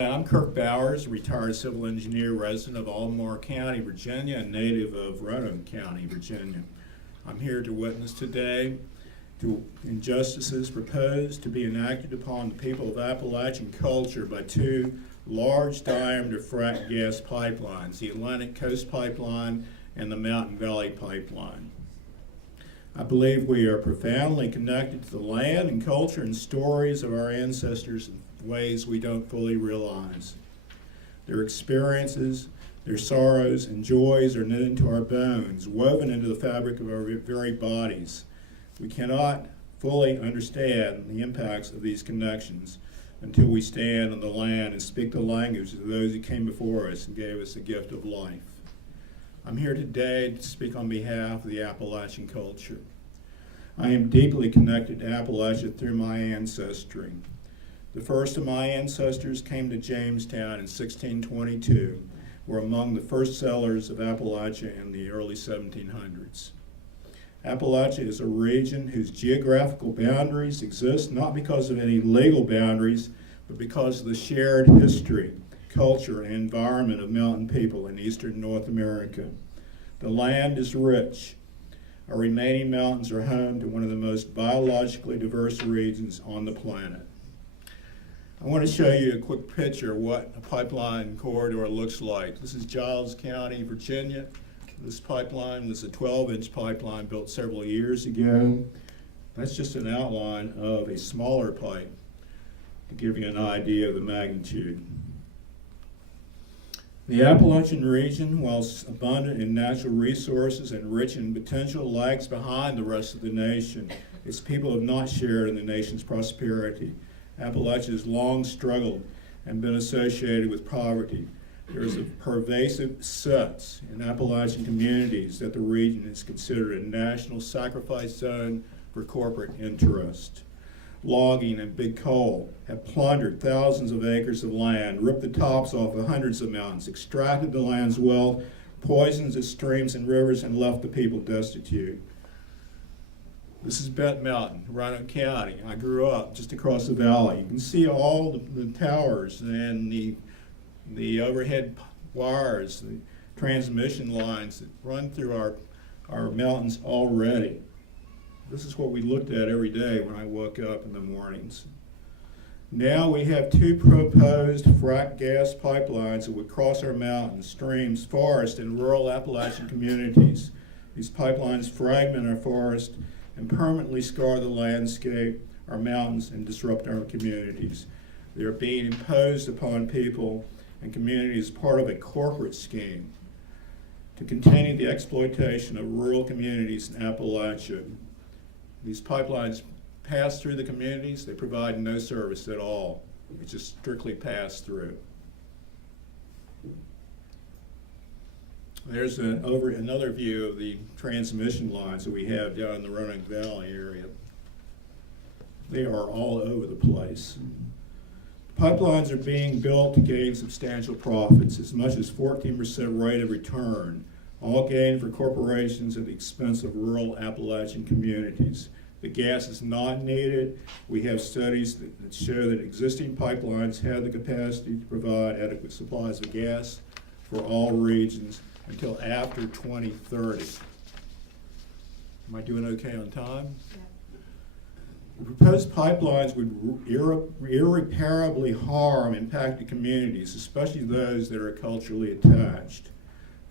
I'm Kirk Bowers, retired civil engineer, resident of Albemarle County, Virginia, and native of Roanoke County, Virginia. I'm here to witness today to injustices proposed to be enacted upon the people of Appalachian culture by two large diameter frac gas pipelines, the Atlantic Coast Pipeline and the Mountain Valley Pipeline. I believe we are profoundly connected to the land and culture and stories of our ancestors in ways we don't fully realize. Their experiences, their sorrows and joys are knit into our bones, woven into the fabric of our very bodies. We cannot fully understand the impacts of these connections until we stand on the land and speak the language of those who came before us and gave us the gift of life. I'm here today to speak on behalf of the Appalachian culture. I am deeply connected to Appalachia through my ancestry. The first of my ancestors came to Jamestown in 1622, were among the first settlers of Appalachia in the early 1700s. Appalachia is a region whose geographical boundaries exist not because of any legal boundaries, but because of the shared history, culture, and environment of mountain people in eastern North America. The land is rich. Our remaining mountains are home to one of the most biologically diverse regions on the planet. I want to show you a quick picture of what a pipeline corridor looks like. This is Giles County, Virginia. This pipeline was a 12-inch pipeline built several years ago. That's just an outline of a smaller pipe to give you an idea of the magnitude. The Appalachian region, whilst abundant in natural resources and rich in potential, lags behind the rest of the nation. Its people have not shared in the nation's prosperity. Appalachia has long struggled and been associated with poverty. There is a pervasive sense in Appalachian communities that the region is considered a national sacrifice zone for corporate interest. Logging and big coal have plundered thousands of acres of land, ripped the tops off of hundreds of mountains, extracted the land's wealth, poisoned its streams and rivers, and left the people destitute. This is Bent Mountain, Roanoke County. I grew up just across the valley. You can see all the towers and the overhead wires, the transmission lines that run through our mountains already. This is what we looked at every day when I woke up in the mornings. Now we have two proposed frac gas pipelines that would cross our mountains, streams, forests, and rural Appalachian communities. These pipelines fragment our forest and permanently scar the landscape, our mountains, and disrupt our communities. They are being imposed upon people and communities as part of a corporate scheme to continue the exploitation of rural communities in Appalachia. These pipelines pass through the communities. They provide no service at all. They just strictly pass through. There's another view of the transmission lines that we have down in the Roanoke Valley area. They are all over the place. Pipelines are being built to gain substantial profits, as much as 14% rate of return, all gained for corporations at the expense of rural Appalachian communities. The gas is not needed. We have studies that show that existing pipelines have the capacity to provide adequate supplies of gas for all regions until after 2030. Am I doing okay on time? Yeah. The proposed pipelines would irreparably harm impacted communities, especially those that are culturally attached.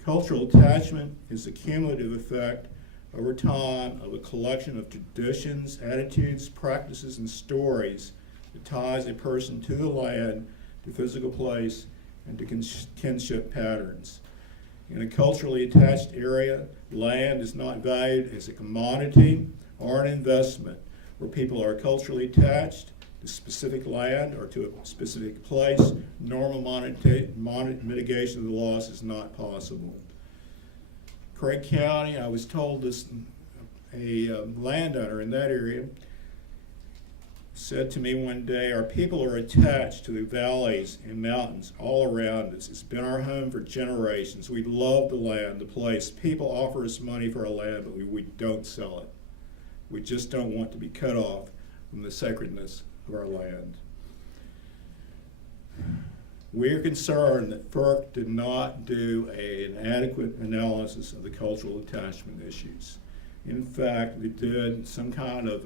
Cultural attachment is the cumulative effect over time of a collection of traditions, attitudes, practices, and stories that ties a person to the land, to physical place, and to kinship patterns. In a culturally attached area, land is not valued as a commodity or an investment. Where people are culturally attached to specific land or to a specific place, normal mitigation of the loss is not possible. Craig County, I was told this, a landowner in that area said to me one day, our people are attached to the valleys and mountains all around us. It's been our home for generations. We love the land, the place. People offer us money for our land, but we don't sell it. We just don't want to be cut off from the sacredness of our land. We're concerned that FERC did not do an adequate analysis of the cultural attachment issues. In fact, they did some kind of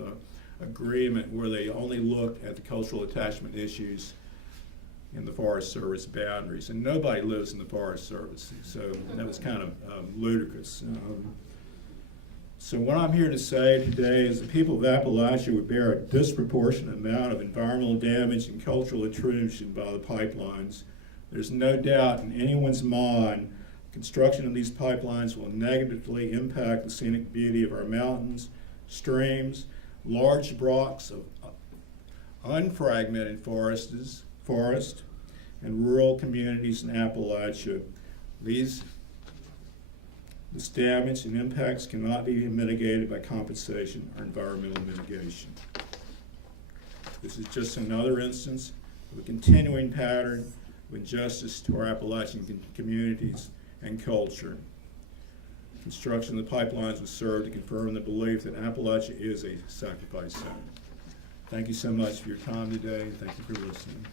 agreement where they only looked at the cultural attachment issues in the Forest Service boundaries, and nobody lives in the Forest Service, so that was kind of ludicrous. So what I'm here to say today is the people of Appalachia would bear a disproportionate amount of environmental damage and cultural intrusion by the pipelines. There's no doubt in anyone's mind construction of these pipelines will negatively impact the scenic beauty of our mountains, streams, large blocks of unfragmented forest, and rural communities in Appalachia. This damage and impacts cannot be mitigated by compensation or environmental mitigation. This is just another instance of a continuing pattern of injustice to our Appalachian communities and culture. Construction of the pipelines will serve to confirm the belief that Appalachia is a sacrifice zone. Thank you so much for your time today. Thank you for listening.